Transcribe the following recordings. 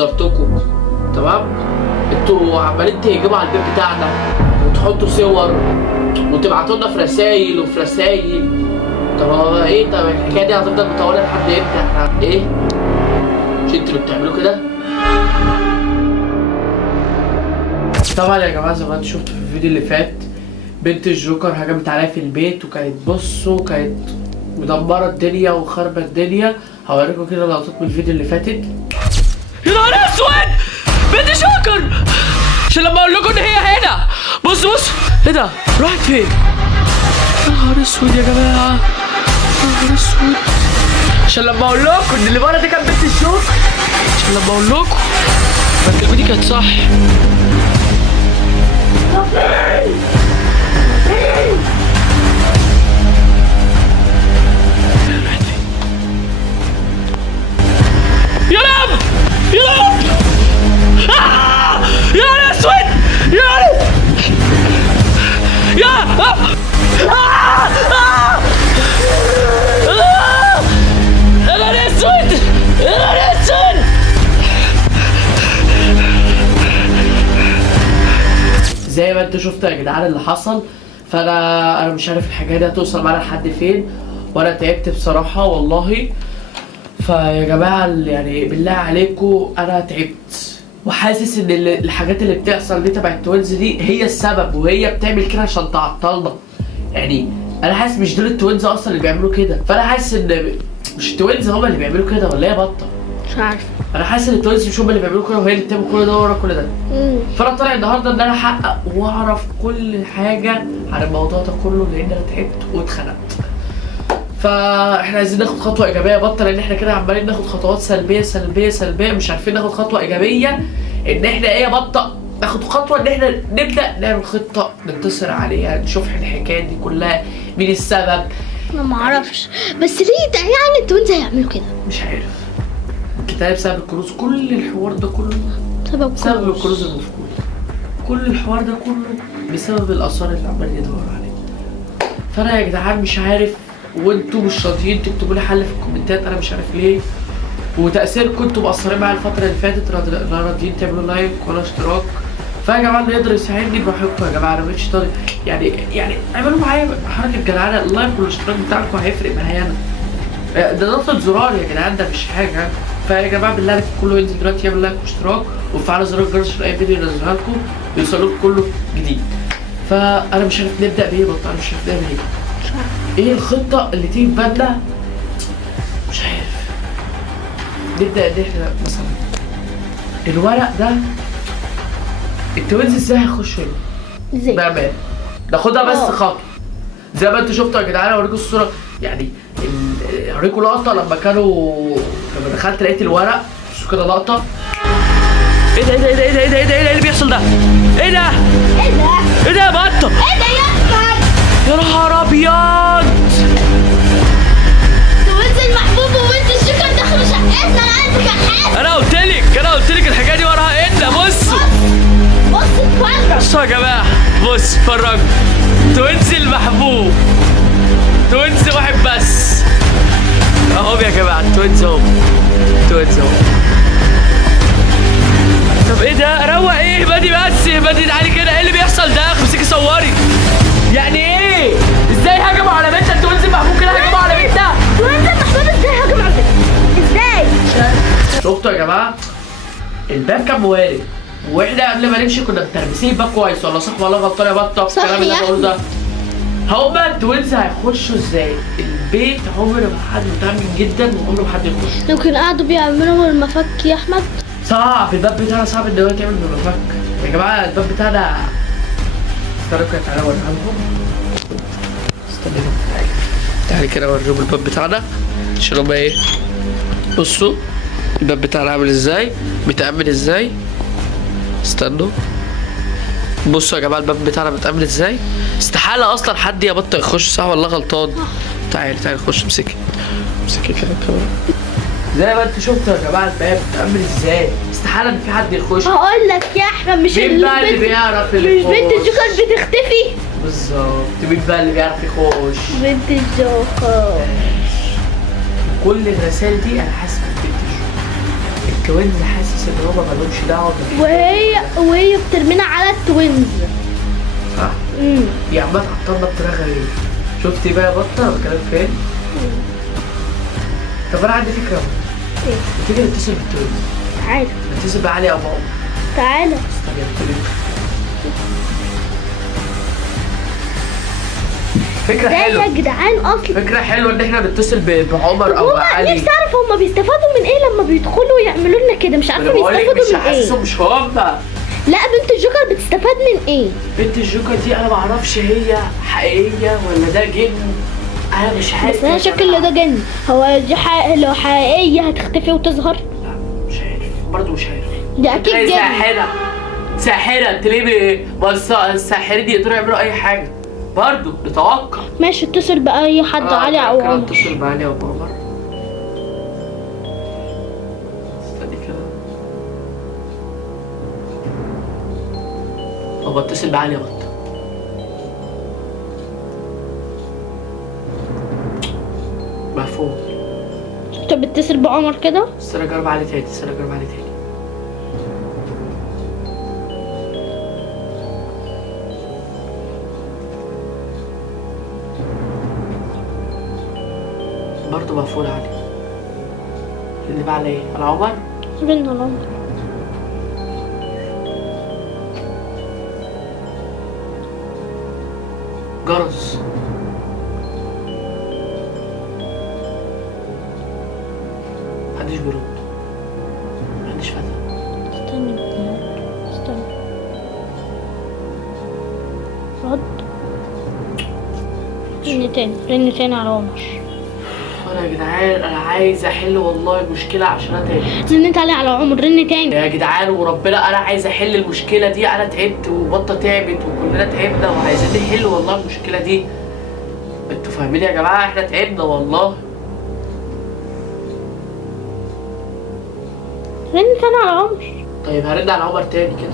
حذرتكم تمام. انتوا عمالين تهجموا على البيت بتاعنا وتحطوا صور وتبعتوا لنا في رسايل وفي رسايل. طب ايه؟ طب الحكايه دي هتفضل مطوله لحد امتى؟ احنا ايه؟ مش انتوا اللي بتعملوا كده؟ طبعا يا جماعه زي ما انتوا شفتوا في الفيديو اللي فات، بنت الجوكر هجمت عليا في البيت وكانت بصوا كانت مدمره الدنيا وخربت الدنيا. هوريكم كده لقطات من الفيديو اللي فاتت. يا نهار اسود! بنت جوكر! عشان لما اقول لكم ان هي هنا. بص ايه ده؟ راحت فين؟ يا نهار اسود يا جماعه، يا نهار اسود. عشان لما اقول لكم ان اللي بره دي كانت بنت الجوكر، عشان لما اقول لكم الكلمه دي كانت صح. يا رب يا رب يا نهار اسود يا رب يا نهار اسود يا نهار اسود. زي ما انتوا شفتوا يا جدعان اللي حصل، فانا مش عارف الحاجه دي هتوصل معانا لحد فين، وانا تعبت بصراحه والله. فيا جماعه يعني بالله عليكم انا تعبت وحاسس ان الحاجات اللي بتحصل دي تبع التوينز دي هي السبب، وهي بتعمل كده عشان تعطلنا. يعني انا حاسس مش دول التوينز اصلا اللي بيعملوا كده، فانا حاسس ان مش التوينز هم اللي بيعملوا كده، ولا هي بطه؟ مش عارفه. انا حاسس ان التوينز مش هم اللي بيعملوا كده، وهي اللي بتعمل كل ده ورا كل ده. فانا طالع النهارده ان انا احقق واعرف كل حاجه عن الموضوع ده كله، لان انا تعبت واتخنقت. فاحنا عايزين ناخد خطوه ايجابيه بطل، لان احنا كده عمالين ناخد خطوات سلبيه سلبيه سلبيه، مش عارفين ناخد خطوه ايجابيه ان احنا ايه بطل ناخد خطوه ان احنا نبدا نعمل خطه ننتصر عليها، نشوف الحكايه دي كلها مين السبب. انا ما اعرفش، بس ليه ده يعني التوينز هيعملوا كده؟ مش عارف. الكتاب بسبب الكنوز، كل الحوار ده كله بسبب الكنوز المفقودة. كل الحوار ده كله بسبب الاثار اللي عمالين يدوروا عليها. فانا يا جدعان مش عارف، وانتوا مش راضيين تكتبوا لي حل في الكومنتات، انا مش عارف ليه. وتاثيركم انتوا مقصرين معايا الفتره اللي فاتت، لا راضيين تعملوا لايك ولا اشتراك. فيا جماعه اللي يقدر يساعدني براحتكم يا جماعه، انا مش طالب يعني اعملوا معايا حركه جدعانه، اللايك والاشتراك بتاعكم هيفرق معايا انا. ده ضغطة زرار يا جدعان، ده مش حاجه. فيا جماعه بالله عليكم كله ينزل دلوقتي يعمل لايك واشتراك وفعلوا زر الجرس عشان اي فيديو ينزلها لكم يوصلكم كله جديد. فانا مش عارف نبدا بايه انا مش عارف نعمل ايه. ايه الخطه اللي تيجي في بالنا؟ مش عارف. نبدا ان احنا مثلا الورق ده التوينز ازاي هيخشوا هنا؟ ازاي؟ بامان ناخدها بس خطوه زي ما انتوا شفتوا يا جدعان. اوريكم الصوره يعني، اوريكم لقطه لما دخلت لقيت الورق. بصوا كده لقطه. ايه ده ايه اللي بيحصل ده؟ ايه ده؟ ايه ده يا بطه؟ ايه ده يا احمد؟ يا نهار ابيض! توينز المحبوب وبنت الجوكر دخلوا شقتنا، انا قلبي كان حاسس. انا قلت لك الحكايه دي وراها ان بصوا اتفرج. بصوا يا جماعه، بص اتفرجوا. توينز المحبوب، توينز واحد بس اهو يا جماعه، توينز اهو. طب ايه ده؟ روق ايه؟ بدي تعالي كده، ايه اللي بيحصل ده؟ امسكي صوري. يعني ايه؟ ازاي هجموا على بنت التوينز المحبوب كده؟ هجموا على بنت توينز المحبوب ازاي هجم على بنت؟ ازاي؟ شفتوا يا جماعه؟ الباب كان موارد، واحنا قبل ما نمشي كنا متربسين الباب كويس، ولا صح ولا غلطان يا بطه في الكلام اللي انا بقوله ده؟ هما التوينز هيخشوا ازاي؟ البيت عمر ما حد متأمن جدا وعمر ما حد يخش. يمكن قعدوا بيعملوا المفك يا احمد. صعب، الباب بتاعنا صعب ان هو يتعمل بالمفك يا جماعه. الباب بتاعنا استنوا كده، تعالى اوريها لكم. استنوا تعالى كده اوريهم الباب بتاعنا عشان هما ايه. بصوا الباب بتاعنا عامل ازاي، متأمن ازاي. استنوا بصوا يا جماعه الباب بتاعنا متأمن ازاي. استحاله اصلا حد يا بطه يخش، صح ولا غلطان؟ تعالي نخش. امسكي كده الكاميرا. زي ما انتوا شفتوا يا جماعه الباب متأمن ازاي، استحاله ان في حد يخش. هقول لك يا احمد، مش مين بقى اللي بيعرف مش بنت الجوكر بتختفي؟ بالظبط، مين بقى اللي بيعرف يخش؟ بنت الجوكر. كل الرسائل دي انا حاسس ببنت الجوكر. التوينز حاسس ان هما مالهمش دعوه بالحكاية. وهي بترمينا على التوينز. صح؟ هي عمالة تعطلنا بطريقة غريبة. شفتي بقى يا بطة أنا بكلام فين؟ طب أنا عندي فكرة. ايه؟ ما تيجي نتصل بالتوينز. تعالى. نتصل بعلي أبو عمر. تعالى. استنى التليفون. فكرة حلوة. يا جدعان اصلا فكرة حلوة ان احنا نتصل بعمر او بعلي. نفسي اعرف هما بيستفادوا من ايه لما بيدخلوا يعملوا لنا كده، مش عارفه بيستفادوا مش من ايه. حاسسهم مش هما. لا بنت الجوكر بتستفاد من ايه؟ بنت الجوكر دي انا معرفش هي حقيقية ولا ده جن. انا مش عارف. بس انا شكل ده جن. هو دي لو حقيقيه هتختفي وتظهر؟ لا مش عارف برضه مش عارف. دي اكيد جن. ساحرة انت ليه بس الساحرين دي يقدروا يعملوا اي حاجة برضه نتوقع. ماشي اتصل بأي حد علي او عمر. اتصل بعلي او عمر. استني كده. طب اتصل بعلي يا بطة. مفهوم. طب اتصل بعمر كده. استنى اجرب علي تاني. استنى اجرب علي تاني. برضه مقفول عليه. اللي بقى على ايه؟ على عمر؟ بنت العمر. جرس. محدش بيرد. محدش فتح. استنى رد. رن تاني على عمر. انا يا جدعان انا عايز احل والله المشكله عشان انا تعبت. رن تاني على عمر. رن تاني يا جدعان وربنا انا عايز احل المشكله دي. انا تعبت وبطه تعبت وكلنا تعبنا وعايزين نحل والله المشكله دي. انتوا فاهمين يا جماعه احنا تعبنا والله. رن تاني على عمر. طيب هرد على عمر تاني كده.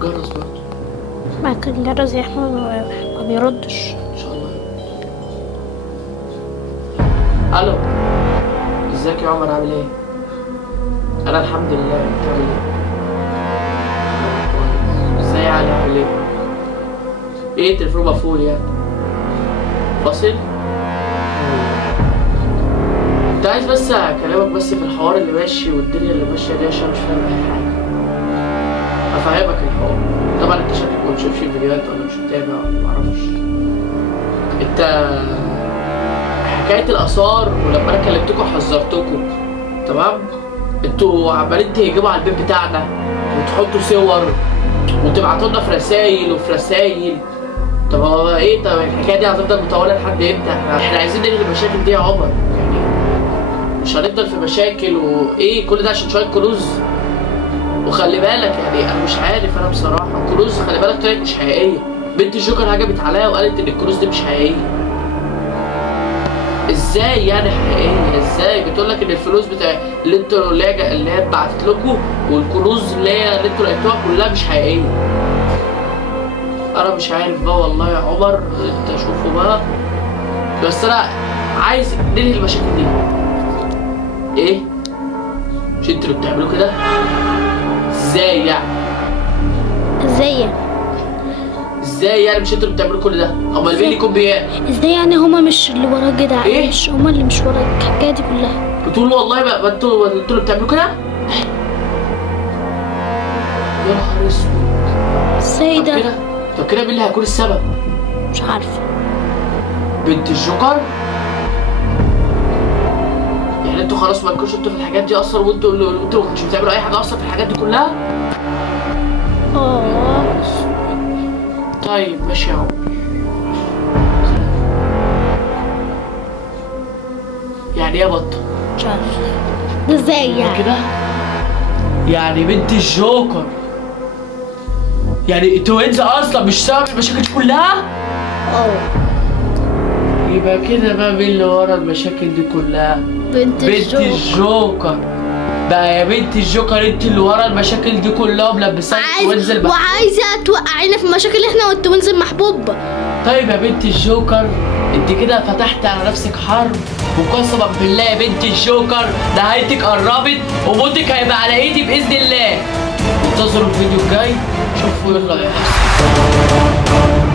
جرس برضه. ما كان جرس يا احمد ما بيردش. ان شاء الله. الو ازيك يا عمر عامل ايه؟ انا الحمد لله. انت عامل ايه؟ ازاي علي عامل ايه؟ ايه التليفون مقفول يعني؟ فاصل؟ كنت عايز بس اكلمك بس في الحوار اللي ماشي والدنيا اللي ماشيه دي عشان مش فاهم اي حاجه. افهمك الحوار. طبعا انت شكلك ما بتشوفش الفيديوهات ولا مش متابع ولا معرفش. انت حكايه الاثار ولما انا كلمتكم حذرتكم تمام؟ انتوا عمالين تهجموا على البيت بتاعنا وتحطوا صور وتبعتوا لنا في رسايل وفي رسايل. طب هو ايه؟ طب الحكايه دي هتفضل مطوله لحد امتى؟ احنا عايزين ننهي المشاكل دي يا عمر. يعني مش هنفضل في مشاكل وايه كل ده عشان شويه كنوز. وخلي بالك يعني انا مش عارف. انا بصراحه الكنوز خلي بالك طلعت مش حقيقيه. بنت الجوكر هجمت عليا وقالت ان الكنوز دي مش حقيقيه. ازاي يعني حقيقيه؟ ازاي بتقول لك ان الفلوس بتاع اللي انتوا اللي هي اتبعتت لكم والكنوز اللي انتوا لقيتوها كلها مش حقيقيه؟ انا مش عارف بقى والله يا عمر. انت شوفوا بقى. بس انا عايز ننهي المشاكل دي. ايه؟ مش انتوا اللي بتعملوا كده؟ ازاي يعني؟ ازاي يعني مش انتوا اللي بتعملوا كل ده؟ امال مين اللي يكون ازاي يعني هما مش اللي ورا كده؟ ايه؟ مش هما اللي مش ورا الحكايه دي كلها؟ بتقولوا والله ما انتوا اللي بتعملوا كده؟ يا نهار اسود. ازاي ده؟ طب كده مين اللي هيكون السبب؟ مش عارفه. بنت الجوكر؟ يعني انتوا خلاص ما تكونش انتوا في الحاجات دي اصلا وانتوا ما كنتوش بتعملوا اي حاجه اصلا في الحاجات دي كلها؟ طيب ماشي يا عمر. يعني ايه يا بطه؟ مش عارفه. ده ازاي يعني؟ كده؟ يعني بنت الجوكر يعني توينز اصلا مش سبب المشاكل دي كلها؟ يبقى كده بقى مين اللي ورا المشاكل دي كلها؟ بنت الجوكر. بقى يا بنت الجوكر انت اللي ورا المشاكل دي كلها وملبساك وانزل وعايزه توقعينا في مشاكل احنا وانت وانزل محبوب. طيب يا بنت الجوكر انت كده فتحت على نفسك حرب، وقسما بالله يا بنت الجوكر نهايتك قربت وموتك هيبقى على ايدي باذن الله. انتظروا الفيديو الجاي شوفوا ايه اللي هيحصل.